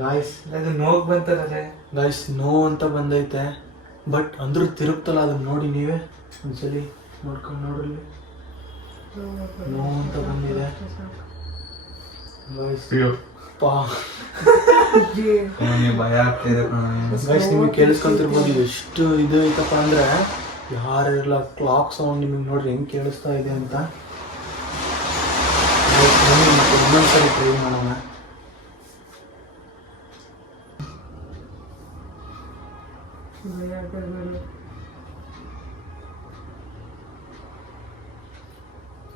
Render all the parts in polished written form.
Guys ಅದು ನೋವು ಬಂತಲ್ಲ ಗಾಯ್ಸ್ ನೋ ಅಂತ ಬಂದೈತೆ, ಬಟ್ ಅಂದ್ರೂ ತಿರುಗ್ತಲ್ಲ, ಅದನ್ನ ನೋಡಿ ನೀವೇ ಒಂದ್ಸಲಿ ನೋಡ್ಕೊಂಡು ನೋಡ್ರಿ. ನೋ ಅಂತ ಬಂದಿದೆ ಗಾಯ್ಸ್. ಭಯ ಆಗ್ತಿದೆ ಗೈಸ್, ನಿಮಗೆ ಕೇಳಿಸ್ಕೊಂತಿರ್ಬೋದು ಎಷ್ಟು ಇದು ಐತಪ್ಪ ಅಂದ್ರೆ, ಯಾರೆಲ್ಲ ಕ್ಲಾಕ್ ಸೌಂಡ್ ನಿಮಗೆ ನೋಡ್ರಿ ಹೆಂಗೆ ಕೇಳಿಸ್ತಾ ಇದೆ ಅಂತ. ಇನ್ನೊಂದ್ಸರಿ ಟ್ರೈ ಮಾಡೋಣ.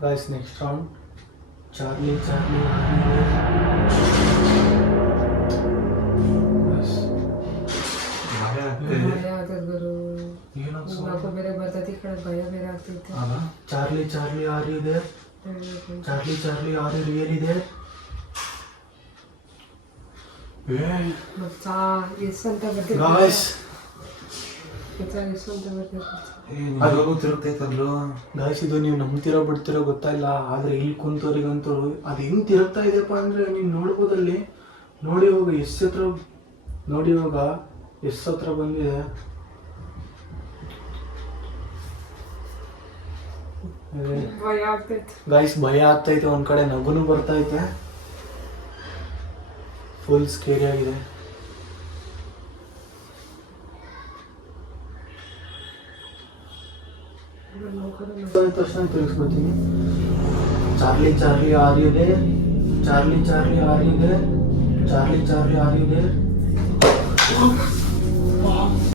Guys next round Charlie Charlie Charlie Charlie R ಇದೆ, ಚಾರ್ಲಿ ಚಾರ್ಲಿ ಆರ್ ಏನಿದೆ. ಗಾಯ್ಸ್ ಗಾಯ್ಸ್, ಇದು ನೀವು ನಂಬ್ತಿರೋ ಬಿಡ್ತಿರೋ ಗೊತ್ತಾಯಿಲ್ಲ, ಆದ್ರೆ ಇಲ್ಲಿ ಕುಂತವ್ರಿಗಂತೂ ಅದು ಹೆಂಗ್ ತಿರುಗ್ತಾ ಇದೆಯಪ್ಪ ಅಂದ್ರೆ ನೀವು ನೋಡ್ಬೋದಲ್ಲಿ. ನೋಡಿ ಹೋಗ ಎಷ್ಟು ಹತ್ರ, ನೋಡಿ ಹೋಗ ಎಷ್ಟು ಹತ್ರ ಬಂದಿದೆ. ಗಾಯ್ಸ್ ಭಯ ಆಗ್ತೈತೆ, ಒಂದ್ ಕಡೆ ನಗುನು ಬರ್ತೈತೆ, ಫುಲ್ ಸ್ಕೇರಿ ಆಗಿದೆ. ತಕ್ಷಣ ತಿರುಗಿಸ್ಕೊತೀನಿ. ಚಾರ್ಲಿ ಚಾರ್ಲಿ ಆರ್ ಇದೆ, ಚಾರ್ಲಿ ಚಾರ್ಲಿ ಆರ್ ಇದೆ, ಚಾರ್ಲಿ ಚಾರ್ಲಿ ಆರ್ ಇದೆ.